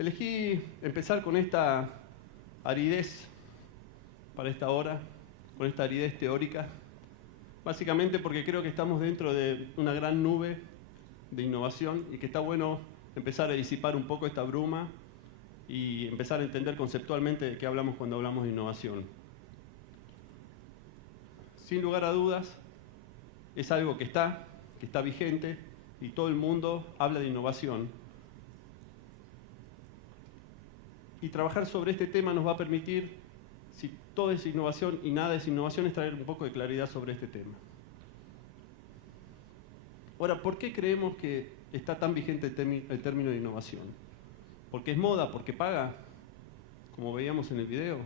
Elegí empezar con esta aridez para esta hora, con esta aridez teórica, básicamente porque creo que estamos dentro de una gran nube de innovación y que está bueno empezar a disipar un poco esta bruma y empezar a entender conceptualmente de qué hablamos cuando hablamos de innovación. Sin lugar a dudas, es algo que está vigente y todo el mundo habla de innovación. Y trabajar sobre este tema nos va a permitir, si todo es innovación y nada es innovación, es traer un poco de claridad sobre este tema. Ahora, ¿por qué creemos que está tan vigente el término de innovación? ¿Porque es moda? ¿Porque paga? Como veíamos en el video.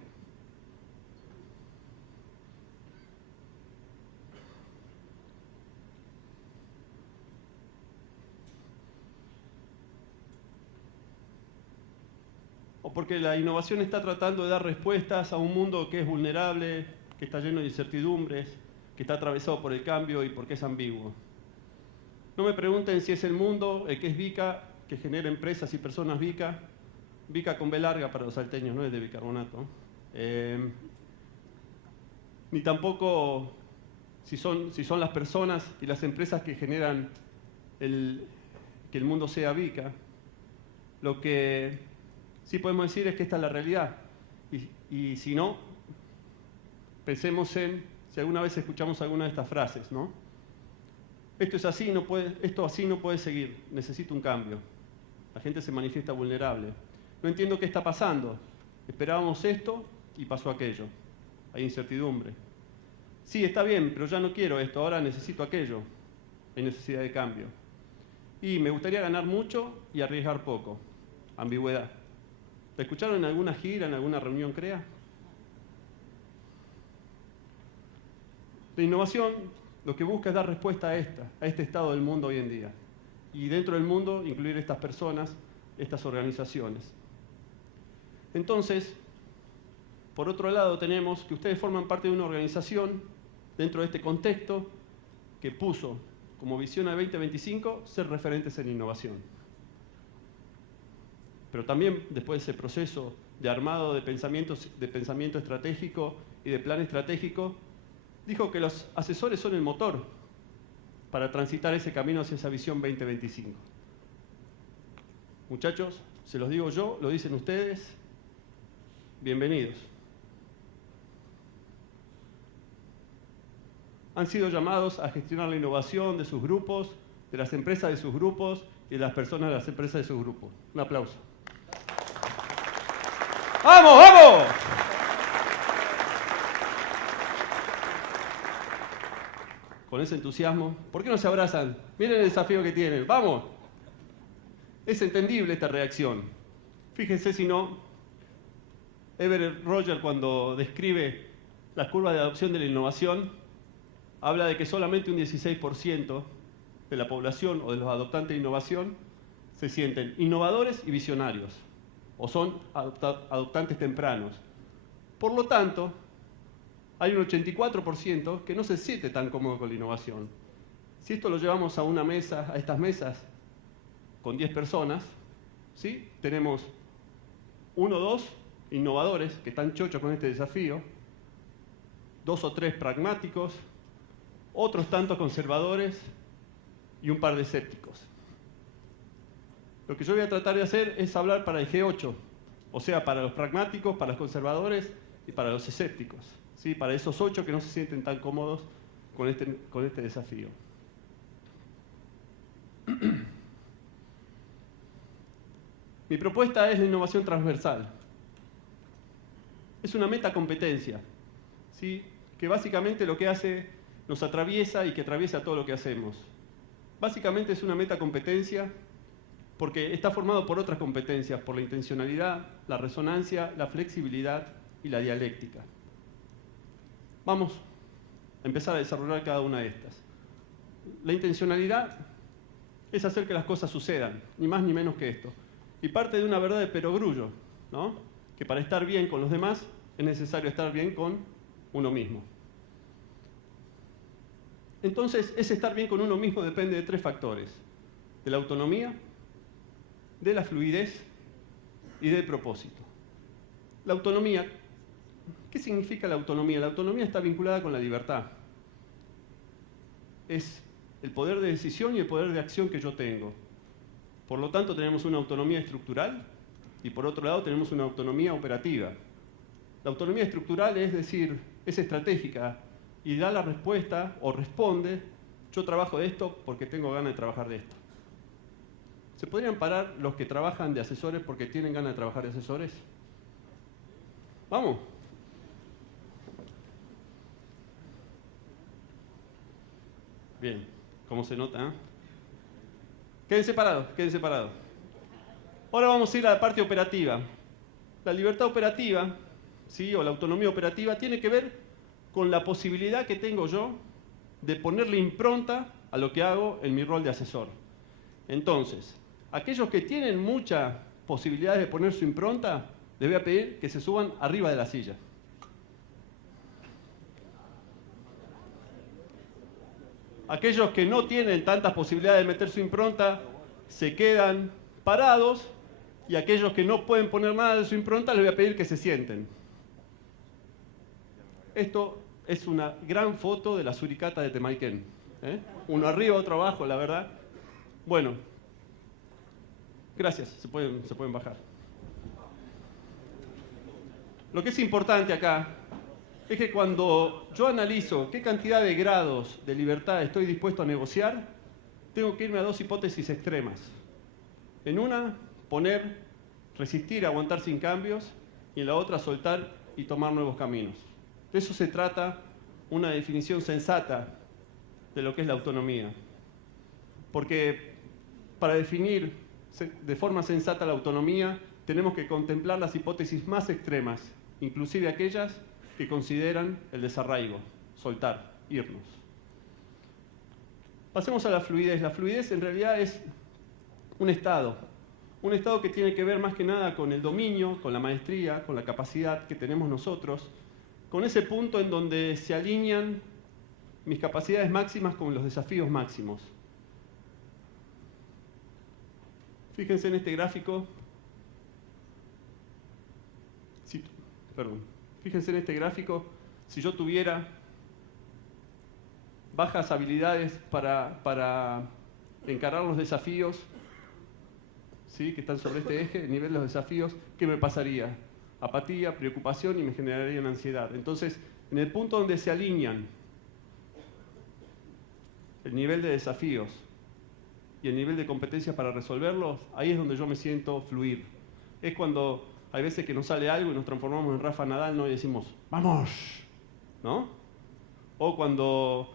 ¿O porque la innovación está tratando de dar respuestas a un mundo que es vulnerable, que está lleno de incertidumbres, que está atravesado por el cambio y porque es ambiguo? No me pregunten si es el mundo el que es VICA, que genera empresas y personas VICA con B larga para los salteños, no es de bicarbonato. Ni tampoco si son las personas y las empresas que generan que el mundo sea VICA. Lo que sí podemos decir es que esta es la realidad. Y si no, pensemos en si alguna vez escuchamos alguna de estas frases, ¿no? Esto así no puede seguir, necesito un cambio. La gente se manifiesta vulnerable. No entiendo qué está pasando. Esperábamos esto y pasó aquello. Hay incertidumbre. Sí, está bien, pero ya no quiero esto, ahora necesito aquello. Hay necesidad de cambio. Y me gustaría ganar mucho y arriesgar poco. Ambigüedad. ¿La escucharon en alguna gira, en alguna reunión CREA? La innovación lo que busca es dar respuesta a este estado del mundo hoy en día. Y dentro del mundo incluir estas personas, estas organizaciones. Entonces, por otro lado tenemos que ustedes forman parte de una organización dentro de este contexto que puso como visión al 2025 ser referentes en innovación. Pero también después de ese proceso de armado de pensamiento estratégico y de plan estratégico, dijo que los asesores son el motor para transitar ese camino hacia esa visión 2025. Muchachos, se los digo yo, lo dicen ustedes, bienvenidos. Han sido llamados a gestionar la innovación de sus grupos, de las empresas de sus grupos y de las personas de las empresas de sus grupos. Un aplauso. ¡Vamos, vamos! Con ese entusiasmo, ¿por qué no se abrazan? Miren el desafío que tienen, ¡vamos! Es entendible esta reacción. Fíjense si no, Everett Rogers cuando describe las curvas de adopción de la innovación, habla de que solamente un 16% de la población o de los adoptantes de innovación se sienten innovadores y visionarios, o son adoptantes tempranos. Por lo tanto, hay un 84% que no se siente tan cómodo con la innovación. Si esto lo llevamos a una mesa, a estas mesas, con 10 personas, ¿sí? Tenemos 1 o 2 innovadores que están chochos con este desafío, 2 o 3 pragmáticos, otros tantos conservadores y un par de escépticos. Lo que yo voy a tratar de hacer es hablar para el G8, o sea, para los pragmáticos, para los conservadores y para los escépticos, ¿sí? Para esos 8 que no se sienten tan cómodos con este desafío. Mi propuesta es la innovación transversal. Es una metacompetencia, ¿sí? Que básicamente lo que hace nos atraviesa y que atraviesa todo lo que hacemos. Básicamente es una metacompetencia porque está formado por otras competencias, por la intencionalidad, la resonancia, la flexibilidad y la dialéctica. Vamos a empezar a desarrollar cada una de estas. La intencionalidad es hacer que las cosas sucedan, ni más ni menos que esto. Y parte de una verdad de perogrullo, ¿no? Que para estar bien con los demás es necesario estar bien con uno mismo. Entonces, ese estar bien con uno mismo depende de 3 factores: de la autonomía, de la fluidez y de propósito. La autonomía. ¿Qué significa la autonomía? La autonomía está vinculada con la libertad. Es el poder de decisión y el poder de acción que yo tengo. Por lo tanto, tenemos una autonomía estructural y por otro lado tenemos una autonomía operativa. La autonomía estructural es decir, es estratégica y da la respuesta o responde, yo trabajo de esto porque tengo ganas de trabajar de esto. ¿Se podrían parar los que trabajan de asesores porque tienen ganas de trabajar de asesores? Vamos. Bien, ¿cómo se nota? Quédense parados, quédense parados. Ahora vamos a ir a la parte operativa. La libertad operativa, ¿sí? O la autonomía operativa, tiene que ver con la posibilidad que tengo yo de ponerle impronta a lo que hago en mi rol de asesor. Entonces, aquellos que tienen mucha posibilidad de poner su impronta, les voy a pedir que se suban arriba de la silla. Aquellos que no tienen tantas posibilidades de meter su impronta, se quedan parados, y aquellos que no pueden poner nada de su impronta, les voy a pedir que se sienten. Esto es una gran foto de la suricata de Temayquén. Uno arriba, otro abajo, la verdad. Bueno, gracias, se pueden bajar. Lo que es importante acá es que cuando yo analizo qué cantidad de grados de libertad estoy dispuesto a negociar, tengo que irme a dos hipótesis extremas. En una, resistir, aguantar sin cambios, y en la otra, soltar y tomar nuevos caminos. De eso se trata una definición sensata de lo que es la autonomía. Porque para definir de forma sensata la autonomía, tenemos que contemplar las hipótesis más extremas, inclusive aquellas que consideran el desarraigo, soltar, irnos. Pasemos a la fluidez. La fluidez en realidad es un estado que tiene que ver más que nada con el dominio, con la maestría, con la capacidad que tenemos nosotros, con ese punto en donde se alinean mis capacidades máximas con los desafíos máximos. Fíjense en este gráfico. Fíjense en este gráfico, si yo tuviera bajas habilidades para encarar los desafíos, ¿sí? Que están sobre este eje, el nivel de los desafíos, ¿qué me pasaría? Apatía, preocupación y me generarían ansiedad. Entonces, en el punto donde se alinean el nivel de desafíos y el nivel de competencias para resolverlos, ahí es donde yo me siento fluir. Es cuando hay veces que nos sale algo y nos transformamos en Rafa Nadal, ¿no? Y decimos, ¡vamos! ¿No? O cuando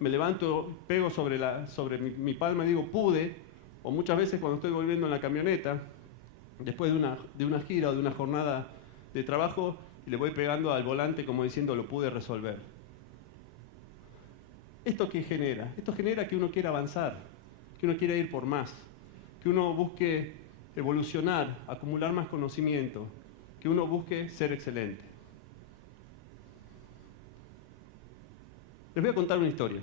me levanto, pego sobre mi palma y digo, pude. O muchas veces cuando estoy volviendo en la camioneta, después de una gira o de una jornada de trabajo, y le voy pegando al volante como diciendo, lo pude resolver. ¿Esto qué genera? Esto genera que uno quiera avanzar, que uno quiera ir por más, que uno busque evolucionar, acumular más conocimiento, que uno busque ser excelente. Les voy a contar una historia.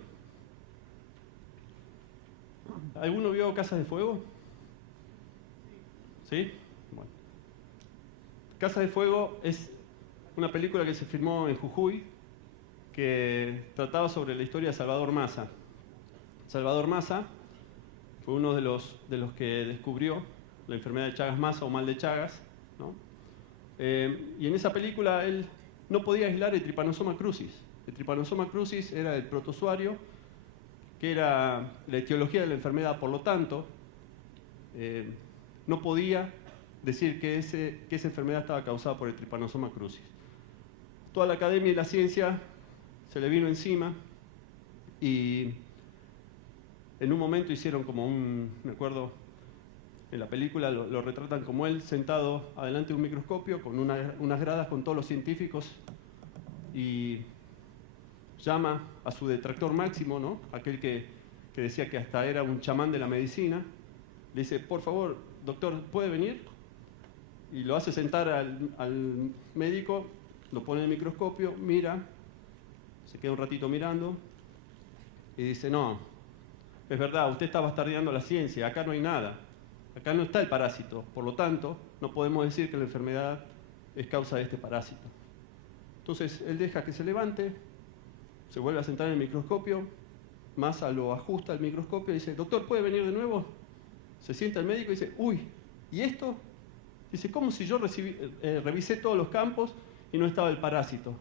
¿Alguno vio Casas de Fuego? ¿Sí? Bueno. Casas de Fuego es una película que se filmó en Jujuy que trataba sobre la historia de Salvador Massa. Salvador Massa fue uno de los que descubrió la enfermedad de Chagas-Massa o mal de Chagas, ¿no? Y en esa película él no podía aislar el Trypanosoma crucis. El Trypanosoma crucis era el protozoario, que era la etiología de la enfermedad, por lo tanto, no podía decir que esa enfermedad estaba causada por el Trypanosoma crucis. Toda la academia y la ciencia se le vino encima y en un momento hicieron como me acuerdo, en la película lo retratan como él sentado adelante de un microscopio con unas gradas con todos los científicos y llama a su detractor máximo, ¿no? Aquel que decía que hasta era un chamán de la medicina. Le dice, por favor, doctor, ¿puede venir? Y lo hace sentar al médico, lo pone en el microscopio, mira, se queda un ratito mirando y dice, no, es verdad, usted está bastardeando la ciencia, acá no hay nada. Acá no está el parásito, por lo tanto, no podemos decir que la enfermedad es causa de este parásito. Entonces, él deja que se levante, se vuelve a sentar en el microscopio, Massa lo ajusta al microscopio y dice, doctor, ¿puede venir de nuevo? Se sienta el médico y dice, uy, ¿y esto? Dice, ¿cómo si yo revisé todos los campos y no estaba el parásito?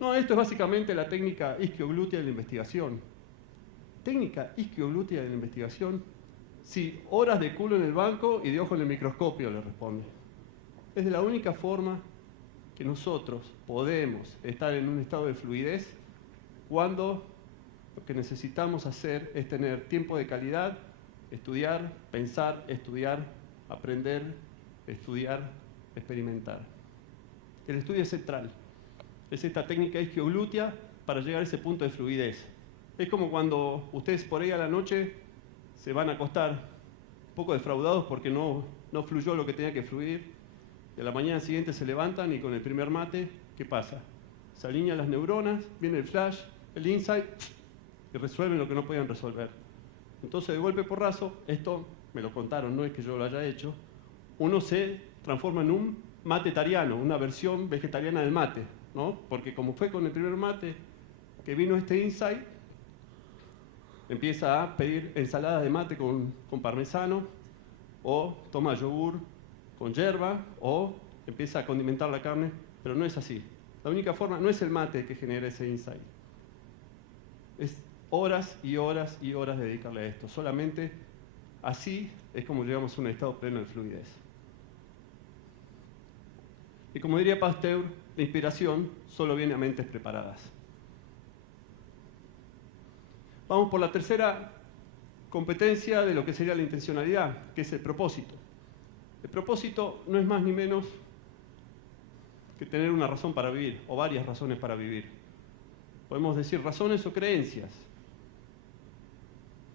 No, esto es básicamente la técnica isquioglútea de la investigación. Técnica isquioglútea de la investigación. Sí, horas de culo en el banco y de ojo en el microscopio, le responde. Es de la única forma que nosotros podemos estar en un estado de fluidez cuando lo que necesitamos hacer es tener tiempo de calidad, estudiar, pensar, estudiar, aprender, estudiar, experimentar. El estudio es central. Es esta técnica isquioglútea para llegar a ese punto de fluidez. Es como cuando ustedes por ahí a la noche se van a acostar un poco defraudados porque no fluyó lo que tenía que fluir. Y a la mañana siguiente se levantan y con el primer mate, ¿qué pasa? Se alinean las neuronas, viene el flash, el insight y resuelven lo que no podían resolver. Entonces, de golpe porrazo, esto me lo contaron, no es que yo lo haya hecho, uno se transforma en un matetariano, una versión vegetariana del mate, ¿no? Porque como fue con el primer mate que vino este insight, empieza a pedir ensaladas de mate con parmesano, o toma yogur con yerba, o empieza a condimentar la carne, pero no es así. La única forma no es el mate que genera ese insight. Es horas y horas y horas de dedicarle a esto. Solamente así es como llegamos a un estado pleno de fluidez. Y como diría Pasteur, la inspiración solo viene a mentes preparadas. Vamos por la tercera competencia de lo que sería la intencionalidad, que es el propósito. El propósito no es más ni menos que tener una razón para vivir, o varias razones para vivir. Podemos decir razones o creencias.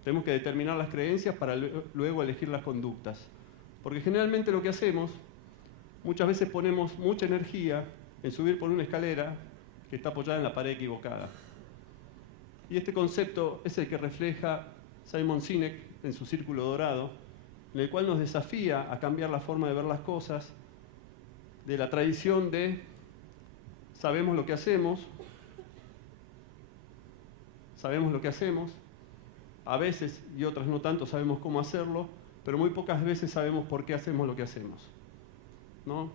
Tenemos que determinar las creencias para luego elegir las conductas. Porque generalmente lo que hacemos, muchas veces ponemos mucha energía en subir por una escalera que está apoyada en la pared equivocada. Y este concepto es el que refleja Simon Sinek en su Círculo Dorado, en el cual nos desafía a cambiar la forma de ver las cosas de la tradición de sabemos lo que hacemos, a veces y otras no tanto sabemos cómo hacerlo, pero muy pocas veces sabemos por qué hacemos lo que hacemos, ¿no?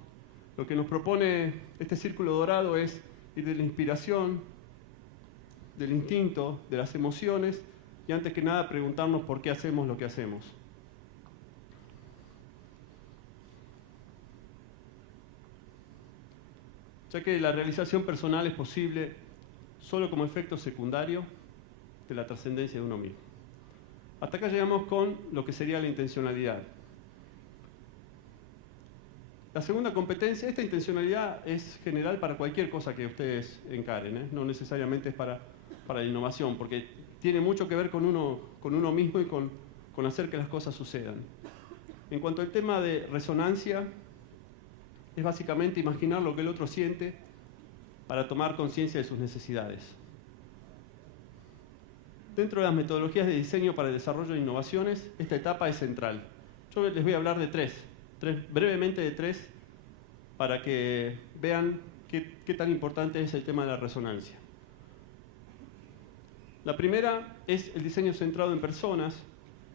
Lo que nos propone este Círculo Dorado es ir de la inspiración, del instinto, de las emociones, y antes que nada preguntarnos por qué hacemos lo que hacemos. Ya que la realización personal es posible solo como efecto secundario de la trascendencia de uno mismo. Hasta acá llegamos con lo que sería la intencionalidad. La segunda competencia, esta intencionalidad es general para cualquier cosa que ustedes encaren, ¿eh? No necesariamente es para la innovación, porque tiene mucho que ver con uno mismo y con hacer que las cosas sucedan. En cuanto al tema de resonancia, es básicamente imaginar lo que el otro siente para tomar conciencia de sus necesidades. Dentro de las metodologías de diseño para el desarrollo de innovaciones, esta etapa es central. Yo les voy a hablar de brevemente de tres, para que vean qué tan importante es el tema de la resonancia. La primera es el diseño centrado en personas.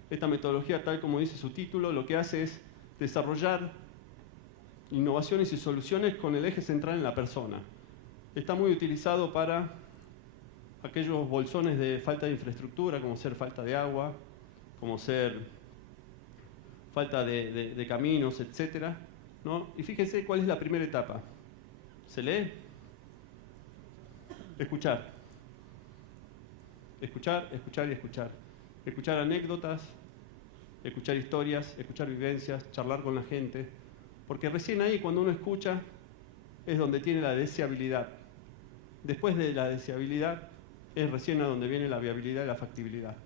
Esta metodología, tal como dice su título, lo que hace es desarrollar innovaciones y soluciones con el eje central en la persona. Está muy utilizado para aquellos bolsones de falta de infraestructura, como ser falta de agua, como ser falta de caminos, etc., ¿no? Y fíjense cuál es la primera etapa. ¿Se lee? Escuchar. Escuchar, escuchar y escuchar. Escuchar anécdotas, escuchar historias, escuchar vivencias, charlar con la gente. Porque recién ahí, cuando uno escucha, es donde tiene la deseabilidad. Después de la deseabilidad, es recién a donde viene la viabilidad y la factibilidad.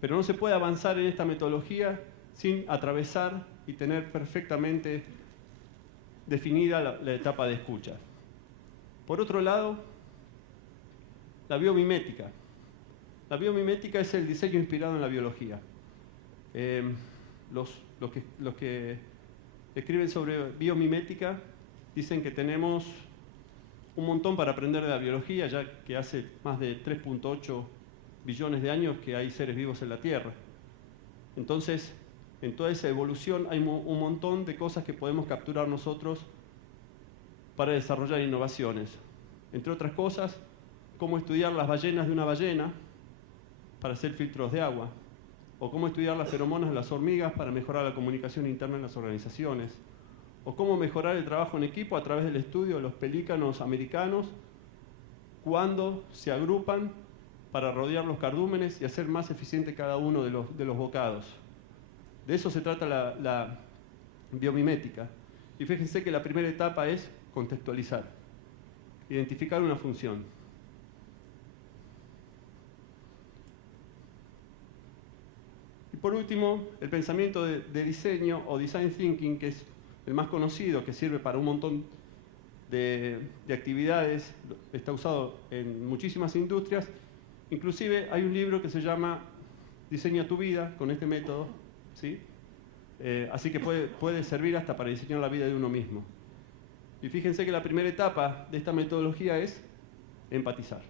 Pero no se puede avanzar en esta metodología sin atravesar y tener perfectamente definida la etapa de escucha. Por otro lado, la biomimética. La biomimética es el diseño inspirado en la biología. los que escriben sobre biomimética dicen que tenemos un montón para aprender de la biología, ya que hace más de 3.8 billones de años que hay seres vivos en la Tierra. Entonces, en toda esa evolución hay un montón de cosas que podemos capturar nosotros para desarrollar innovaciones. Entre otras cosas, cómo estudiar las ballenas de una ballena para hacer filtros de agua, o cómo estudiar las feromonas de las hormigas para mejorar la comunicación interna en las organizaciones, o cómo mejorar el trabajo en equipo a través del estudio de los pelícanos americanos cuando se agrupan para rodear los cardúmenes y hacer más eficiente cada uno de los bocados. De eso se trata la biomimética. Y fíjense que la primera etapa es contextualizar, identificar una función. Y por último, el pensamiento de diseño o design thinking, que es el más conocido, que sirve para un montón de actividades, está usado en muchísimas industrias. Inclusive hay un libro que se llama Diseña tu vida con este método, ¿sí? Así que puede servir hasta para diseñar la vida de uno mismo. Y fíjense que la primera etapa de esta metodología es empatizar.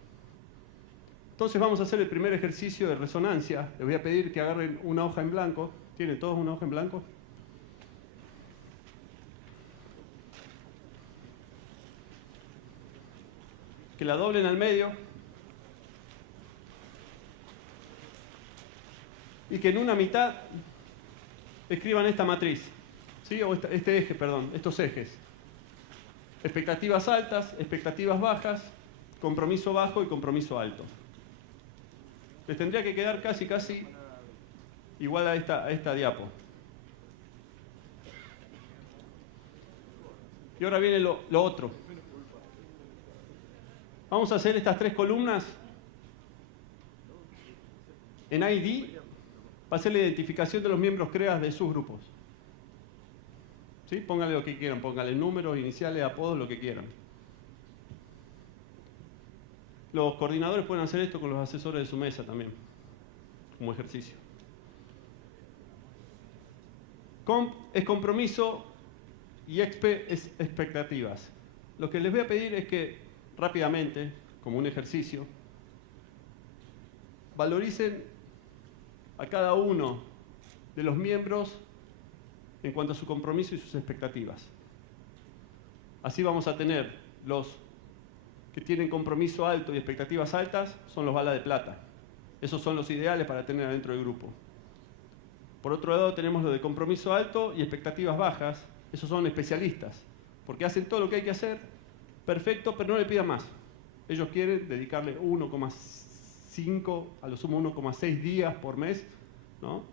Entonces vamos a hacer el primer ejercicio de resonancia. Les voy a pedir que agarren una hoja en blanco. ¿Tienen todos una hoja en blanco? Que la doblen al medio. Y que en una mitad escriban esta matriz, ¿sí? O este eje, perdón, estos ejes. Expectativas altas, expectativas bajas, compromiso bajo y compromiso alto. Les tendría que quedar casi igual a esta diapo. Y ahora viene lo otro. Vamos a hacer estas tres columnas en ID. Va a ser la identificación de los miembros CREAS de sus grupos. ¿Sí? Pónganle lo que quieran, pónganle números, iniciales, apodos, lo que quieran. Los coordinadores pueden hacer esto con los asesores de su mesa también, como ejercicio. Comp es compromiso y expe es expectativas. Lo que les voy a pedir es que rápidamente, como un ejercicio, valoricen a cada uno de los miembros en cuanto a su compromiso y sus expectativas. Así vamos a tener los que tienen compromiso alto y expectativas altas, son los bala de plata. Esos son los ideales para tener adentro del grupo. Por otro lado tenemos los de compromiso alto y expectativas bajas, esos son especialistas, porque hacen todo lo que hay que hacer, perfecto, pero no le pidan más. Ellos quieren dedicarle 1,5, a lo sumo 1,6 días por mes, ¿no?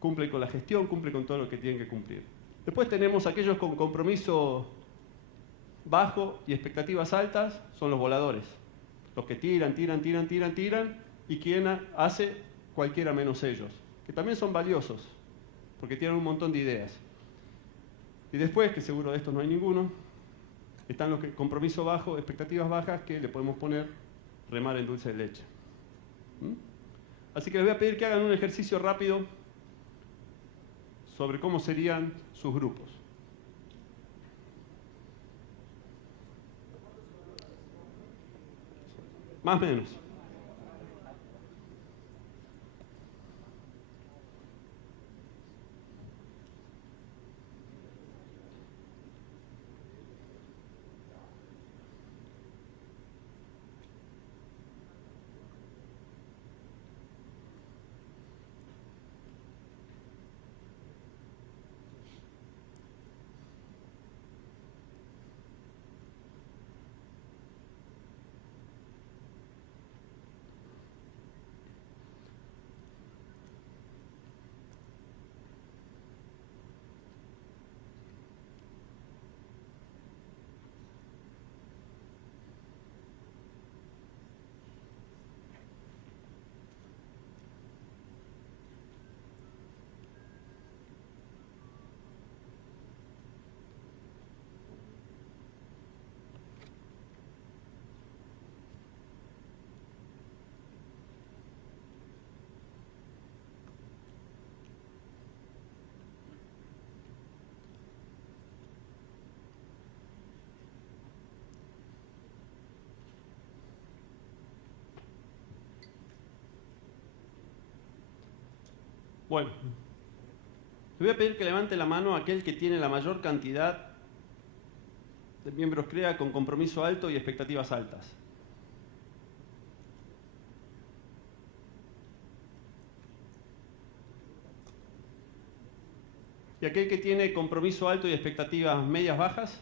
Cumplen con la gestión, cumplen con todo lo que tienen que cumplir. Después tenemos aquellos con compromiso bajo y expectativas altas, son los voladores. Los que tiran, y quien hace cualquiera menos ellos, que también son valiosos, porque tienen un montón de ideas. Y después, que seguro de estos no hay ninguno, están los que compromiso bajo, expectativas bajas, que le podemos poner remar en dulce de leche. Así que les voy a pedir que hagan un ejercicio rápido sobre cómo serían sus grupos. Más o menos. Bueno, le voy a pedir que levante la mano aquel que tiene la mayor cantidad de miembros CREA con compromiso alto y expectativas altas. ¿Y aquel que tiene compromiso alto y expectativas medias bajas?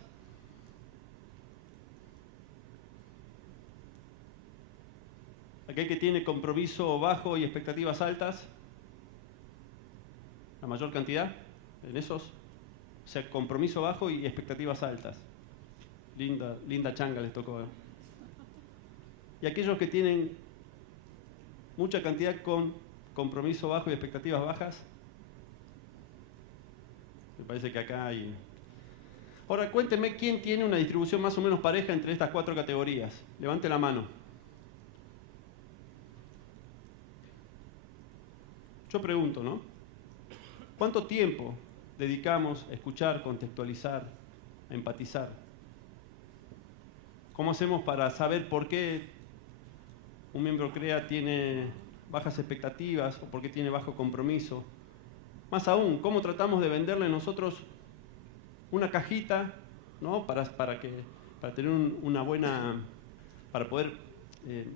¿Aquel que tiene compromiso bajo y expectativas altas? ¿La mayor cantidad en esos? O sea, compromiso bajo y expectativas altas. Linda changa les tocó. Y aquellos que tienen mucha cantidad con compromiso bajo y expectativas bajas, me parece que acá hay... Ahora cuéntenme quién tiene una distribución más o menos pareja entre estas 4 categorías. Levante la mano. Yo pregunto, ¿no? ¿Cuánto tiempo dedicamos a escuchar, contextualizar, a empatizar? ¿Cómo hacemos para saber por qué un miembro CREA tiene bajas expectativas o por qué tiene bajo compromiso? Más aún, ¿cómo tratamos de venderle nosotros una cajita, ¿no? para tener una buena, para poder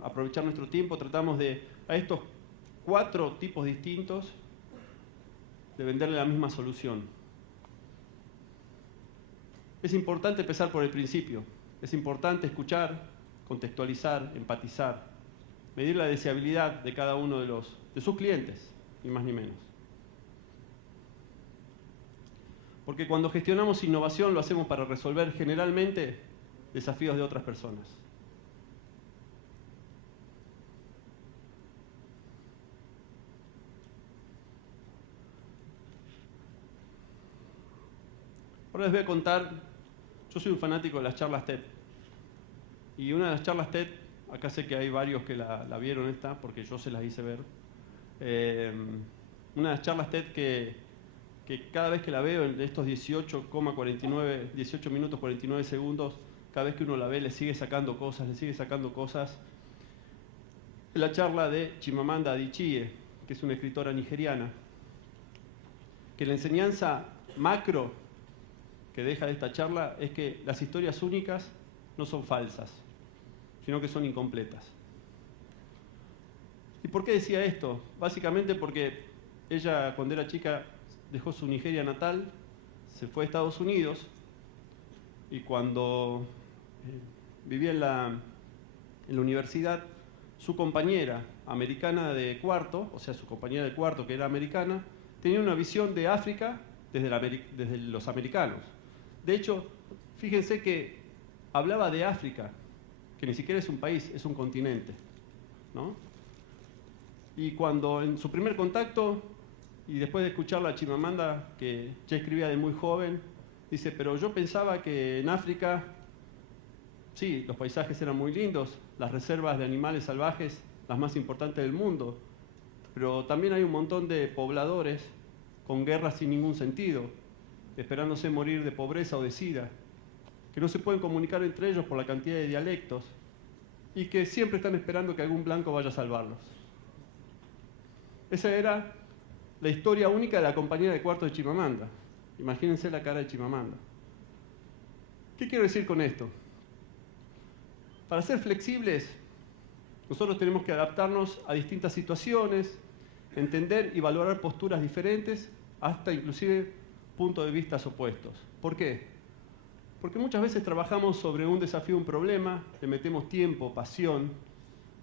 aprovechar nuestro tiempo? Tratamos de, a estos 4 tipos distintos, de venderle la misma solución. Es importante empezar por el principio. Es importante escuchar, contextualizar, empatizar, medir la deseabilidad de cada uno de sus clientes, ni más ni menos. Porque cuando gestionamos innovación lo hacemos para resolver generalmente desafíos de otras personas. Ahora les voy a contar, yo soy un fanático de las charlas TED. Y una de las charlas TED, acá sé que hay varios que la vieron esta, porque yo se las hice ver. Una de las charlas TED que cada vez que la veo, en estos 18 minutos 49 segundos, cada vez que uno la ve le sigue sacando cosas, es la charla de Chimamanda Adichie, que es una escritora nigeriana, que la enseñanza macro que deja de esta charla es que las historias únicas no son falsas, sino que son incompletas. ¿Y por qué decía esto? Básicamente porque ella, cuando era chica, dejó su Nigeria natal, se fue a Estados Unidos y cuando vivía en la universidad, su compañera americana de cuarto, o sea, su compañera de cuarto que era americana, tenía una visión de África desde los americanos. De hecho, fíjense que hablaba de África, que ni siquiera es un país, es un continente, ¿no? Y cuando en su primer contacto, y después de escucharla a Chimamanda, que ya escribía de muy joven, dice, pero yo pensaba que en África, sí, los paisajes eran muy lindos, las reservas de animales salvajes, las más importantes del mundo, pero también hay un montón de pobladores con guerras sin ningún sentido, esperándose morir de pobreza o de sida, que no se pueden comunicar entre ellos por la cantidad de dialectos y que siempre están esperando que algún blanco vaya a salvarlos. Esa era la historia única de la compañera de cuarto de Chimamanda. Imagínense la cara de Chimamanda. ¿Qué quiero decir con esto? Para ser flexibles, nosotros tenemos que adaptarnos a distintas situaciones, entender y valorar posturas diferentes, hasta inclusive puntos de vista opuestos. ¿Por qué? Porque muchas veces trabajamos sobre un desafío, un problema, le metemos tiempo, pasión,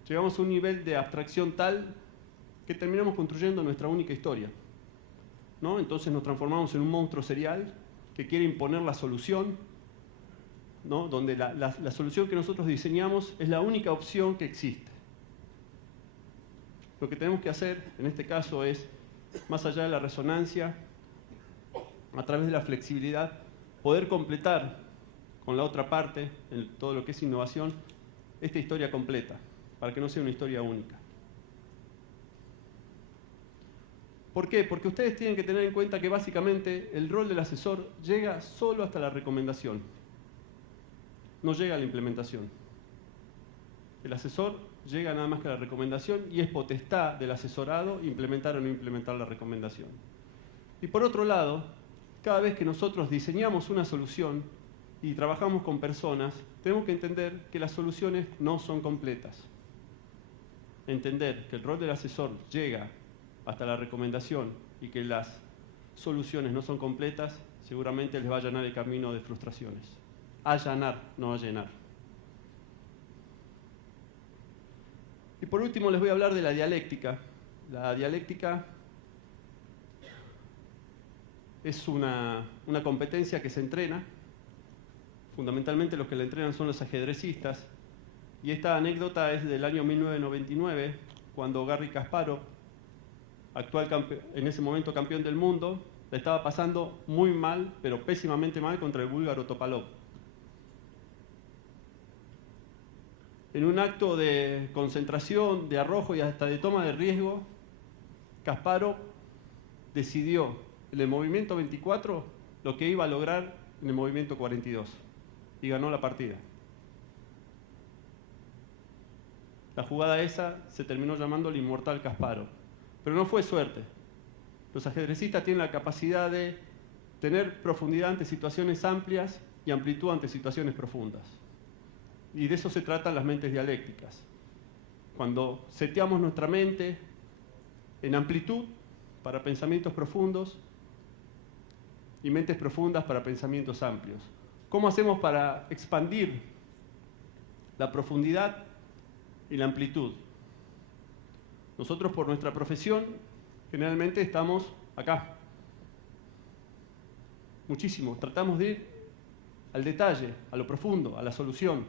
llegamos a un nivel de abstracción tal que terminamos construyendo nuestra única historia, ¿no? Entonces nos transformamos en un monstruo serial que quiere imponer la solución, ¿no? Donde la solución que nosotros diseñamos es la única opción que existe. Lo que tenemos que hacer en este caso es, más allá de la resonancia, a través de la flexibilidad, poder completar con la otra parte, en todo lo que es innovación, esta historia completa, para que no sea una historia única. ¿Por qué? Porque ustedes tienen que tener en cuenta que básicamente el rol del asesor llega solo hasta la recomendación, no llega a la implementación. El asesor llega nada más que la recomendación y es potestad del asesorado implementar o no implementar la recomendación. Y por otro lado, cada vez que nosotros diseñamos una solución y trabajamos con personas, tenemos que entender que las soluciones no son completas. Entender que el rol del asesor llega hasta la recomendación y que las soluciones no son completas, seguramente les va a allanar el camino de frustraciones. Allanar, no llenar. Y por último les voy a hablar de la dialéctica. La dialéctica es una competencia que se entrena. Fundamentalmente los que la entrenan son los ajedrecistas. Y esta anécdota es del año 1999, cuando Garry Kasparov, en ese momento campeón del mundo, la estaba pasando muy mal, pero pésimamente mal, contra el búlgaro Topalov. En un acto de concentración, de arrojo y hasta de toma de riesgo, Kasparov decidió en el movimiento 24 lo que iba a lograr en el movimiento 42 y ganó la partida. La jugada esa se terminó llamando el inmortal Kasparov, pero no fue suerte. Los ajedrecistas tienen la capacidad de tener profundidad ante situaciones amplias y amplitud ante situaciones profundas. Y de eso se tratan las mentes dialécticas. Cuando seteamos nuestra mente en amplitud para pensamientos profundos y mentes profundas para pensamientos amplios. ¿Cómo hacemos para expandir la profundidad y la amplitud? Nosotros por nuestra profesión generalmente estamos acá. Muchísimo. Tratamos de ir al detalle, a lo profundo, a la solución.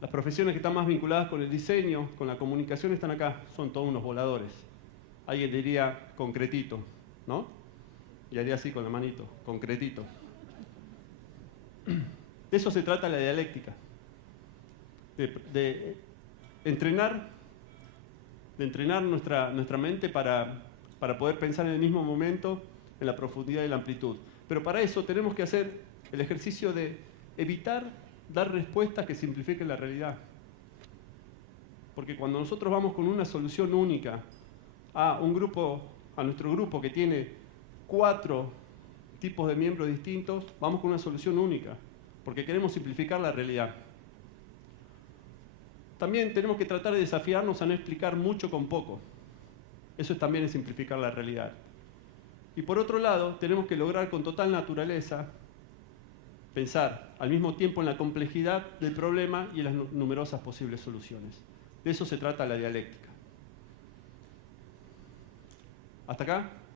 Las profesiones que están más vinculadas con el diseño, con la comunicación, están acá. Son todos unos voladores. Alguien diría concretito, ¿no? Y haría así con la manito, concretito. De eso se trata la dialéctica. De entrenar nuestra mente para poder pensar en el mismo momento, en la profundidad y la amplitud. Pero para eso tenemos que hacer el ejercicio de evitar dar respuestas que simplifiquen la realidad. Porque cuando nosotros vamos con una solución única a nuestro grupo que tiene 4 tipos de miembros distintos, vamos con una solución única, porque queremos simplificar la realidad. También tenemos que tratar de desafiarnos a no explicar mucho con poco. Eso también es simplificar la realidad. Y por otro lado, tenemos que lograr con total naturaleza pensar al mismo tiempo en la complejidad del problema y en las numerosas posibles soluciones. De eso se trata la dialéctica. ¿Hasta acá?